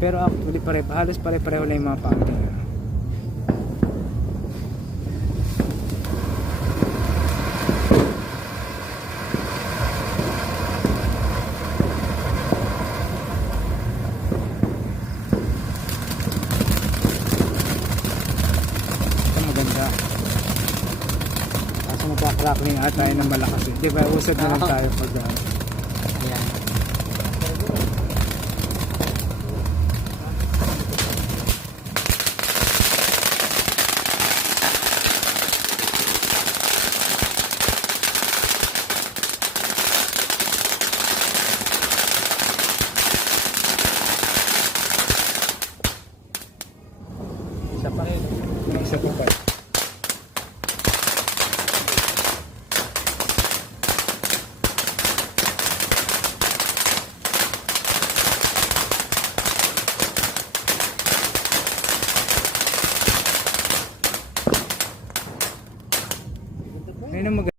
Pero actually halos pare-pareho lang yung mga pumping. Ito maganda. Kaso magka-crackling ata tayo ng malakas eh. Diba usad na lang tayo pag Ayan. isa pa rin. May isa pa pa. Ayun ang maganda.